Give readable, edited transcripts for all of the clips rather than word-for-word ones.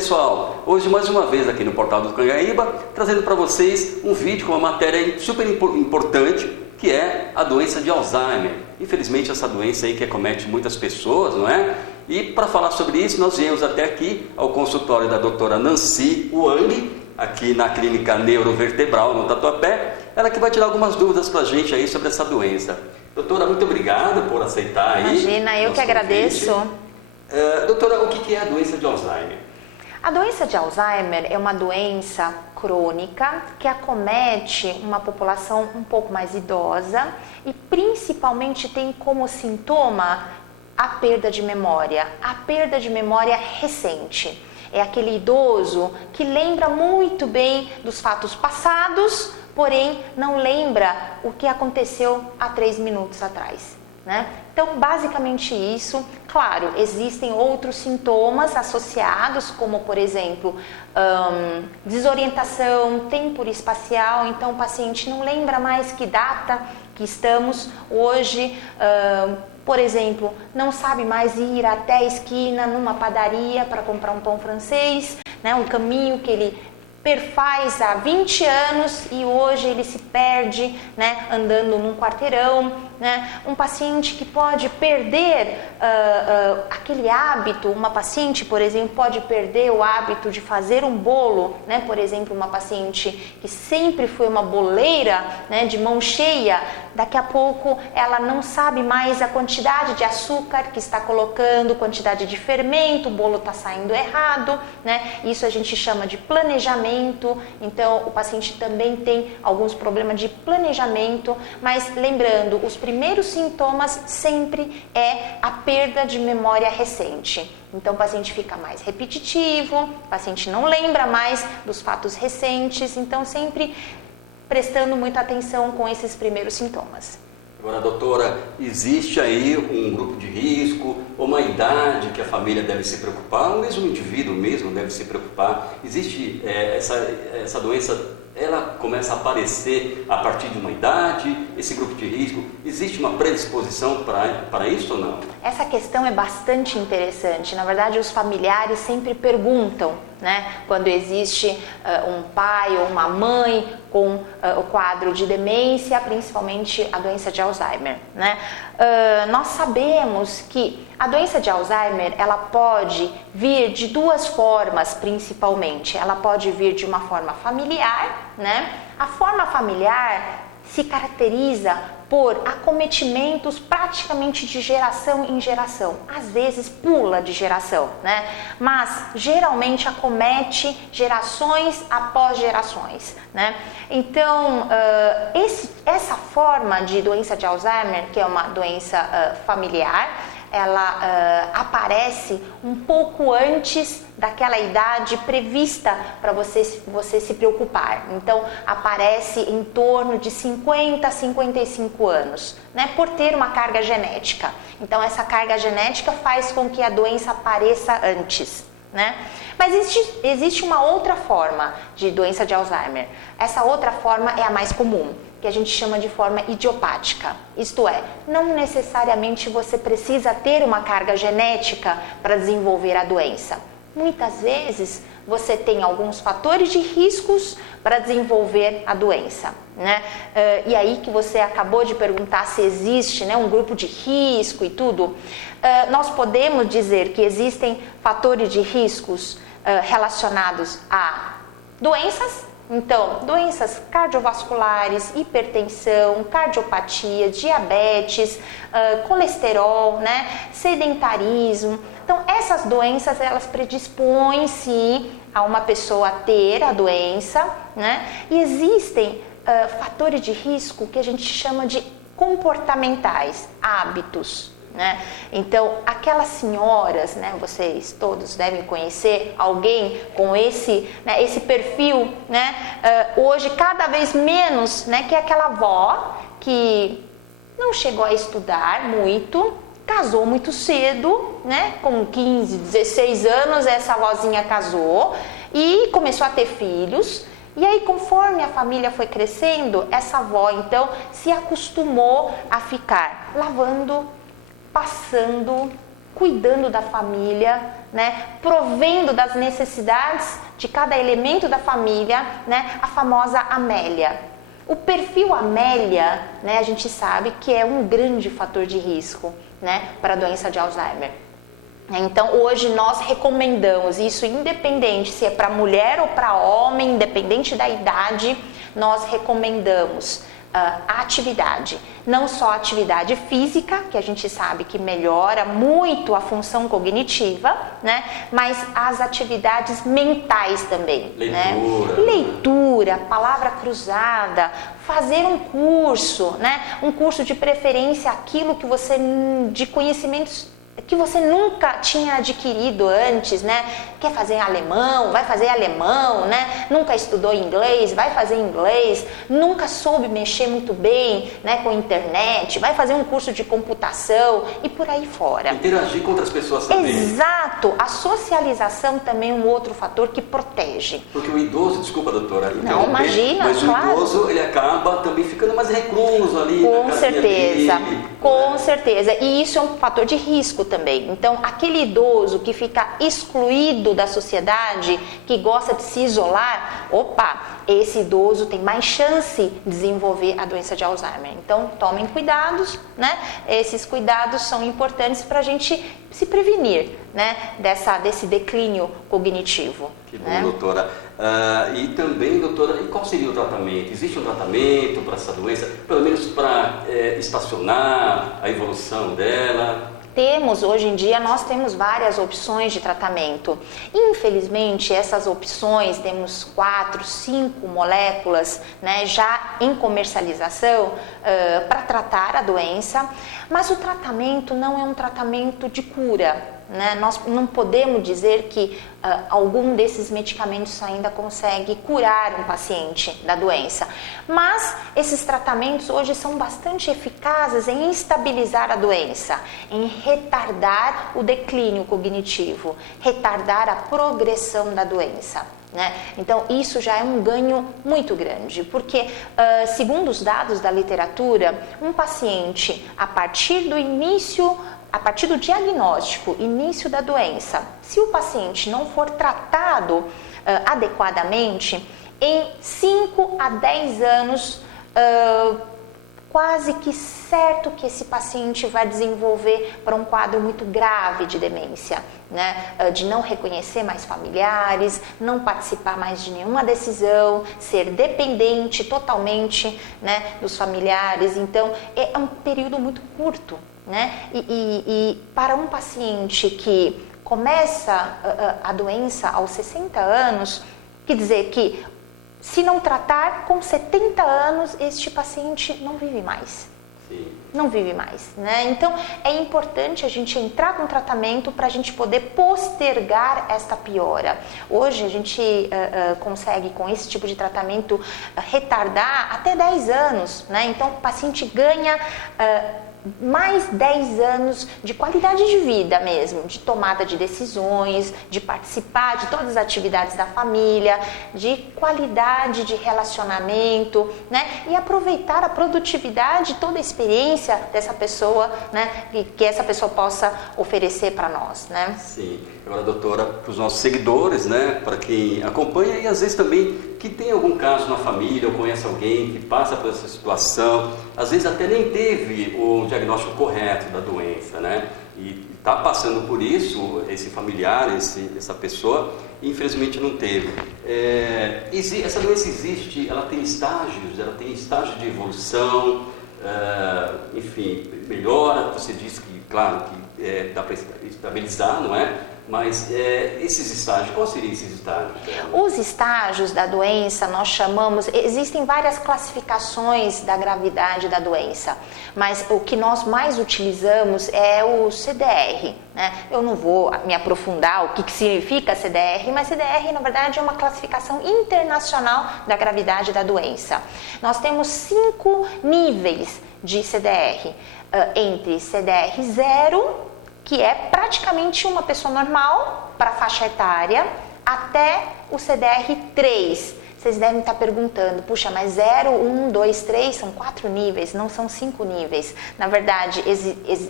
pessoal, hoje mais uma vez aqui no Portal do Cangaíba, trazendo para vocês um vídeo com uma matéria super importante, que é a doença de Alzheimer. Infelizmente essa doença aí que acomete muitas pessoas, não é? E para falar sobre isso, nós viemos até aqui ao consultório da doutora Nancy Wang, aqui na Clínica Neurovertebral, no Tatuapé, ela que vai tirar algumas dúvidas para a gente aí sobre essa doença. Doutora, muito obrigado por aceitar aí. Imagina, eu que agradeço. Doutora, o que é a doença de Alzheimer? A doença de Alzheimer é uma doença crônica que acomete uma população um pouco mais idosa e principalmente tem como sintoma a perda de memória recente. É aquele idoso que lembra muito bem dos fatos passados, porém não lembra o que aconteceu há 3 minutos atrás, né? Então, basicamente isso. Claro, existem outros sintomas associados, como por exemplo, desorientação temporoespacial. Então, o paciente não lembra mais que data que estamos hoje, por exemplo, não sabe mais ir até a esquina numa padaria para comprar um pão francês, né? Um caminho que ele perfaz há 20 anos e hoje ele se perde, né, andando num quarteirão, né? Um paciente que pode perder aquele hábito, uma paciente, por exemplo, pode perder o hábito de fazer um bolo, né? Por exemplo, uma paciente que sempre foi uma boleira, né, de mão cheia, daqui a pouco ela não sabe mais a quantidade de açúcar que está colocando, quantidade de fermento, o bolo está saindo errado, né? Isso a gente chama de planejamento. Então o paciente também tem alguns problemas de planejamento, mas lembrando, os primeiros sintomas sempre é a perda de memória recente. Então o paciente fica mais repetitivo, o paciente não lembra mais dos fatos recentes, então sempre prestando muita atenção com esses primeiros sintomas. Agora, doutora, existe aí um grupo de risco, ou uma idade que a família deve se preocupar, ou mesmo o indivíduo mesmo deve se preocupar? Existe essa doença, ela começa a aparecer a partir de uma idade, esse grupo de risco, existe uma predisposição para isso ou não? Essa questão é bastante interessante. Na verdade, os familiares sempre perguntam, né, quando existe um pai ou uma mãe com o quadro de demência, principalmente a doença de Alzheimer, né? Nós sabemos que a doença de Alzheimer, ela pode vir de 2 formas, principalmente. Ela pode vir de uma forma familiar, né? A forma familiar se caracteriza por acometimentos praticamente de geração em geração, às vezes pula de geração, né? Mas geralmente acomete gerações após gerações, né? Então, essa forma de doença de Alzheimer, que é uma doença familiar, ela aparece um pouco antes daquela idade prevista para você se preocupar. Então, aparece em torno de 50 a 55 anos, né, por ter uma carga genética. Então, essa carga genética faz com que a doença apareça antes, né? Mas existe uma outra forma de doença de Alzheimer. Essa outra forma é a mais comum, que a gente chama de forma idiopática. Isto é, não necessariamente você precisa ter uma carga genética para desenvolver a doença. Muitas vezes você tem alguns fatores de riscos para desenvolver a doença, né? E aí que você acabou de perguntar se existe, né, um grupo de risco e tudo. Nós podemos dizer que existem fatores de riscos relacionados a doenças. Então, doenças cardiovasculares, hipertensão, cardiopatia, diabetes, colesterol, né, sedentarismo. Então, essas doenças, elas predispõem, sim, a uma pessoa a ter a doença, né? E existem fatores de risco que a gente chama de comportamentais, hábitos, né? Então, aquelas senhoras, né, vocês todos devem conhecer alguém com esse perfil, né, hoje cada vez menos, né, que é aquela avó que não chegou a estudar muito, casou muito cedo, né, com 15, 16 anos essa avózinha casou e começou a ter filhos. E aí, conforme a família foi crescendo, essa avó, então, se acostumou a ficar lavando, passando, cuidando da família, né, provendo das necessidades de cada elemento da família, né, a famosa Amélia. O perfil Amélia, né, a gente sabe que é um grande fator de risco, né, para a doença de Alzheimer. Então, hoje nós recomendamos isso, independente se é para mulher ou para homem, independente da idade, nós recomendamos a atividade, não só a atividade física, que a gente sabe que melhora muito a função cognitiva, né? Mas as atividades mentais também, leitura, né? Leitura, palavra cruzada, fazer um curso, né? Um curso de preferência, aquilo que você, de conhecimentos que você nunca tinha adquirido antes, né? Quer fazer alemão, vai fazer alemão, né? Nunca estudou inglês, vai fazer inglês. Nunca soube mexer muito bem, né, com a internet, vai fazer um curso de computação e por aí fora. Interagir com outras pessoas também. Exato. A socialização também é um outro fator que protege. Porque o idoso, desculpa, doutora, não, imagina, mas claro. O idoso, ele acaba também ficando mais recluso ali. Com certeza, dele, com certeza. E isso é um fator de risco também. Então, aquele idoso que fica excluído da sociedade, que gosta de se isolar, esse idoso tem mais chance de desenvolver a doença de Alzheimer. Então, tomem cuidados, né? Esses cuidados são importantes para a gente se prevenir, né, desse declínio cognitivo. Que bom, né? doutora. E também, doutora, e qual seria o tratamento? Existe um tratamento para essa doença, pelo menos para estacionar a evolução dela? Hoje em dia, nós temos várias opções de tratamento. Infelizmente, essas opções, temos 4, 5 moléculas, né, já em comercialização para tratar a doença, mas o tratamento não é um tratamento de cura. Né? Nós não podemos dizer que algum desses medicamentos ainda consegue curar um paciente da doença, mas esses tratamentos hoje são bastante eficazes em estabilizar a doença, em retardar o declínio cognitivo, retardar a progressão da doença. Né? Então, isso já é um ganho muito grande, porque, segundo os dados da literatura, um paciente, a partir do diagnóstico, início da doença, se o paciente não for tratado adequadamente, em 5 a 10 anos, quase que certo que esse paciente vai desenvolver para um quadro muito grave de demência, né? De não reconhecer mais familiares, não participar mais de nenhuma decisão, ser dependente totalmente, né, dos familiares. Então, é um período muito curto. Né? E para um paciente que começa a doença aos 60 anos, quer dizer que se não tratar, com 70 anos, este paciente não vive mais. Sim. Não vive mais, né? Então, é importante a gente entrar com tratamento para a gente poder postergar esta piora. Hoje, a gente consegue, com esse tipo de tratamento, retardar até 10 anos, né? Então, o paciente ganha mais 10 anos de qualidade de vida mesmo, de tomada de decisões, de participar de todas as atividades da família, de qualidade de relacionamento, né? E aproveitar a produtividade, toda a experiência dessa pessoa, né? Que essa pessoa possa oferecer para nós, né? Sim. Agora, doutora, para os nossos seguidores, né? Para quem acompanha e às vezes também que tem algum caso na família ou conhece alguém que passa por essa situação, às vezes até nem teve o diagnóstico correto da doença, né? E está passando por isso, esse familiar, essa pessoa, e infelizmente não teve. Essa doença existe, ela tem estágios de evolução, enfim, melhora, você disse que, claro, que dá para estabilizar, não é? Mas esses estágios, quais seriam esses estágios? Os estágios da doença, nós chamamos, existem várias classificações da gravidade da doença, mas o que nós mais utilizamos é o CDR, né? Eu não vou me aprofundar o que significa CDR, mas CDR, na verdade, é uma classificação internacional da gravidade da doença. Nós temos 5 níveis de CDR, entre CDR 0, que é praticamente uma pessoa normal para a faixa etária, até o CDR 3, vocês devem estar perguntando, puxa, mas 0, 1, 2, 3 são 4 níveis, não são 5 níveis. Na verdade,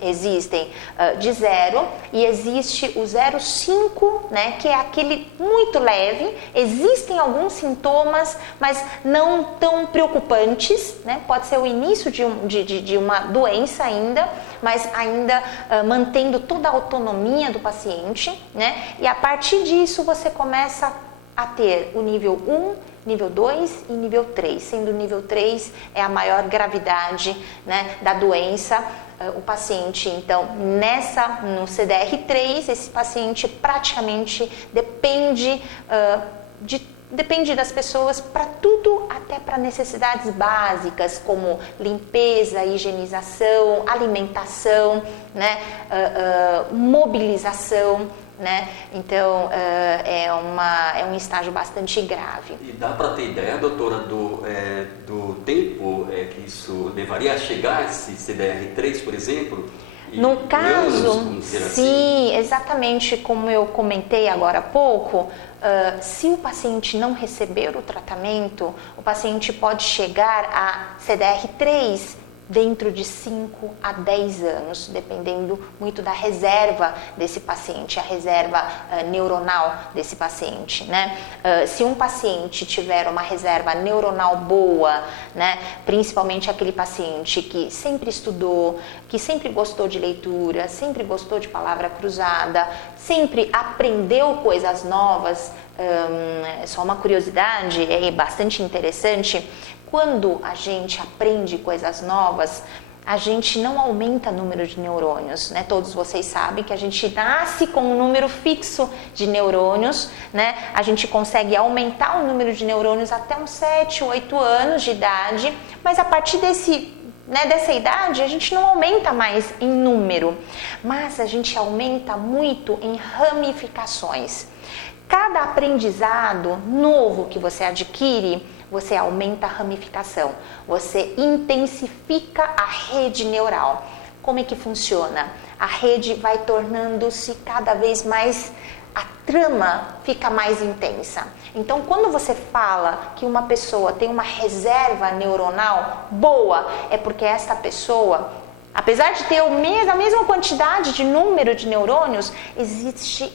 existem de 0 e existe o 0,5, né, que é aquele muito leve. Existem alguns sintomas, mas não tão preocupantes, né? Pode ser o início de uma doença ainda, mas ainda mantendo toda a autonomia do paciente, né? E a partir disso você começa a ter o nível 1, nível 2 e nível 3, sendo o nível 3 é a maior gravidade, né, da doença. O paciente, então, no CDR3, esse paciente praticamente depende das pessoas para tudo, até para necessidades básicas como limpeza, higienização, alimentação, né, mobilização, né? Então é um estágio bastante grave. E dá para ter ideia, doutora, do tempo que isso levaria a chegar, esse CDR3, por exemplo? No caso, anos, sim, assim? Exatamente como eu comentei agora há pouco, se o paciente não receber o tratamento, o paciente pode chegar a CDR3 dentro de 5 a 10 anos, dependendo muito da reserva desse paciente, a reserva neuronal desse paciente, né? Se um paciente tiver uma reserva neuronal boa, né, principalmente aquele paciente que sempre estudou, que sempre gostou de leitura, sempre gostou de palavra cruzada, sempre aprendeu coisas novas, só uma curiosidade, é bastante interessante. Quando a gente aprende coisas novas, a gente não aumenta o número de neurônios, né? Todos vocês sabem que a gente nasce com um número fixo de neurônios, né? A gente consegue aumentar o número de neurônios até uns 7, 8 anos de idade, mas a partir dessa idade a gente não aumenta mais em número, mas a gente aumenta muito em ramificações. Cada aprendizado novo que você adquire, você aumenta a ramificação, você intensifica a rede neural. Como é que funciona? A rede vai tornando-se cada vez mais, a trama fica mais intensa. Então, quando você fala que uma pessoa tem uma reserva neuronal boa, é porque esta pessoa, apesar de ter a mesma quantidade de número de neurônios,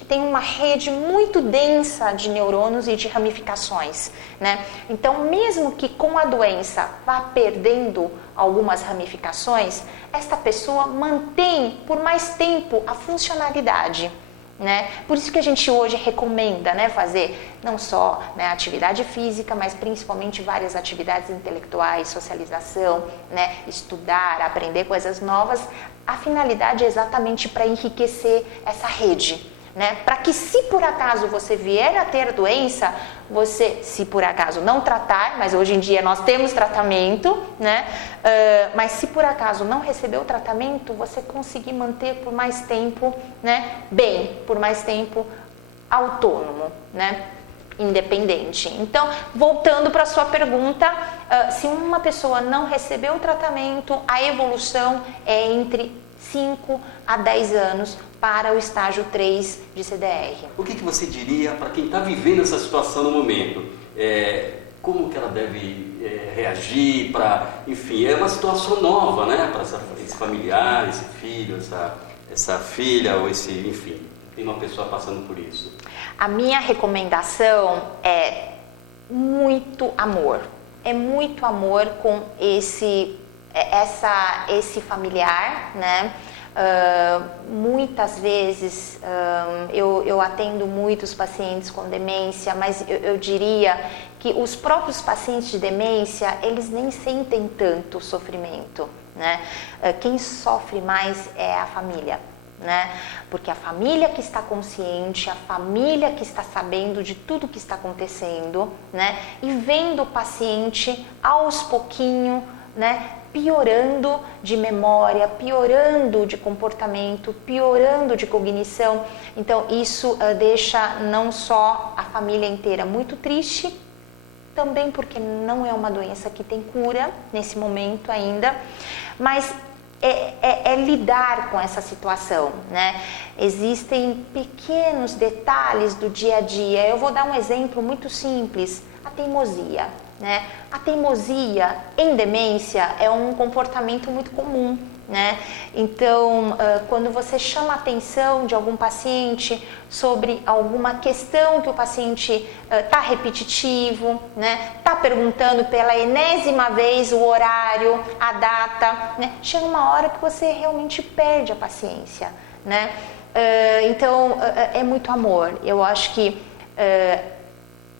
tem uma rede muito densa de neurônios e de ramificações, né? Então, mesmo que com a doença vá perdendo algumas ramificações, esta pessoa mantém por mais tempo a funcionalidade, né? Por isso que a gente hoje recomenda, né, fazer não só, né, atividade física, mas principalmente várias atividades intelectuais, socialização, né, estudar, aprender coisas novas. A finalidade é exatamente para enriquecer essa rede, né? Para que, se por acaso você vier a ter doença, você, se por acaso não tratar, mas hoje em dia nós temos tratamento, né? Mas se por acaso não receber o tratamento, você conseguir manter por mais tempo, né? Por mais tempo autônomo, né? Independente. Então, voltando para a sua pergunta, se uma pessoa não recebeu o tratamento, a evolução é entre 5 a 10 anos para o estágio 3 de CDR. O que você diria para quem está vivendo essa situação no momento? Como que ela deve reagir enfim, é uma situação nova, né? Para esse familiar, esse filho, essa filha, ou enfim, tem uma pessoa passando por isso. A minha recomendação é muito amor. É muito amor com esse familiar, né? Muitas vezes eu atendo muitos pacientes com demência, mas eu diria que os próprios pacientes de demência, eles nem sentem tanto sofrimento, né? Quem sofre mais é a família, né? Porque a família que está consciente, a família que está sabendo de tudo que está acontecendo, né? E vendo o paciente aos pouquinhos, né, piorando de memória, piorando de comportamento, piorando de cognição. Então isso deixa não só a família inteira muito triste, também porque não é uma doença que tem cura nesse momento ainda, mas é lidar com essa situação, né? Existem pequenos detalhes do dia a dia. Eu vou dar um exemplo muito simples: a teimosia, né? A teimosia em demência é um comportamento muito comum, né? Então, quando você chama a atenção de algum paciente sobre alguma questão que o paciente está repetitivo, né? Está perguntando pela enésima vez o horário, a data, né? Chega uma hora que você realmente perde a paciência, né? Então, é muito amor. Eu acho que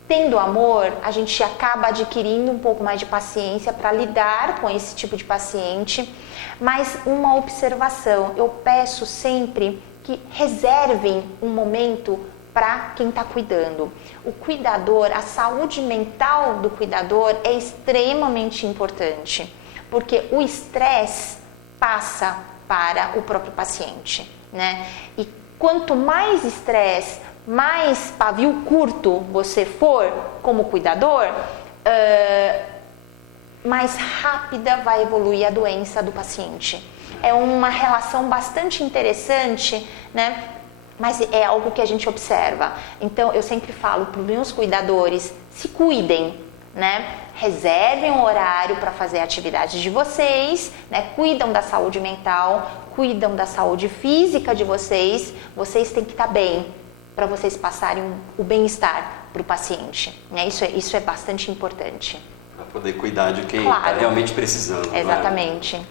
tendo amor, a gente acaba adquirindo um pouco mais de paciência para lidar com esse tipo de paciente. Mas uma observação, eu peço sempre que reservem um momento para quem está cuidando. O cuidador, a saúde mental do cuidador é extremamente importante, porque o estresse passa para o próprio paciente, né? E quanto mais estresse, mais pavio curto você for como cuidador, mais rápida vai evoluir a doença do paciente. É uma relação bastante interessante, né? Mas é algo que a gente observa. Então, eu sempre falo para os meus cuidadores: se cuidem, né? Reservem um horário para fazer a atividade de vocês, né? Cuidam da saúde mental, cuidam da saúde física de vocês. Vocês têm que estar bem para vocês passarem o bem-estar para o paciente, né? Isso é bastante importante. Para poder cuidar de quem está realmente precisando. Exatamente. Né?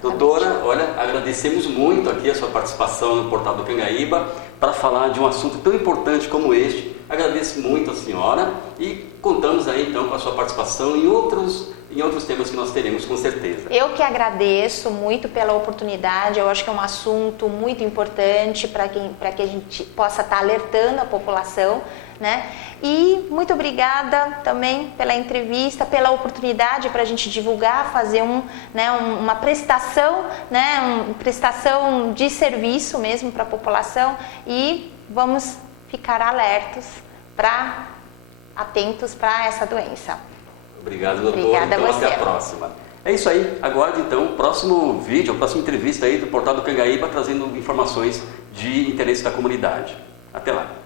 Doutora, olha, agradecemos muito aqui a sua participação no Portal do Cangaíba para falar de um assunto tão importante como este. Agradeço muito a senhora e contamos aí então com a sua participação em outros temas que nós teremos com certeza. Eu que agradeço muito pela oportunidade. Eu acho que é um assunto muito importante para que a gente possa estar alertando a população, né? E muito obrigada também pela entrevista, pela oportunidade para a gente divulgar, fazer uma prestação, né? Uma prestação de serviço mesmo para a população, e vamos ficar atentos para essa doença. Obrigado, doutor. Obrigada então, a você. Até a próxima. É isso aí. Aguarde então o próximo vídeo, a próxima entrevista aí do Portal do Cangaíba, trazendo informações de interesse da comunidade. Até lá.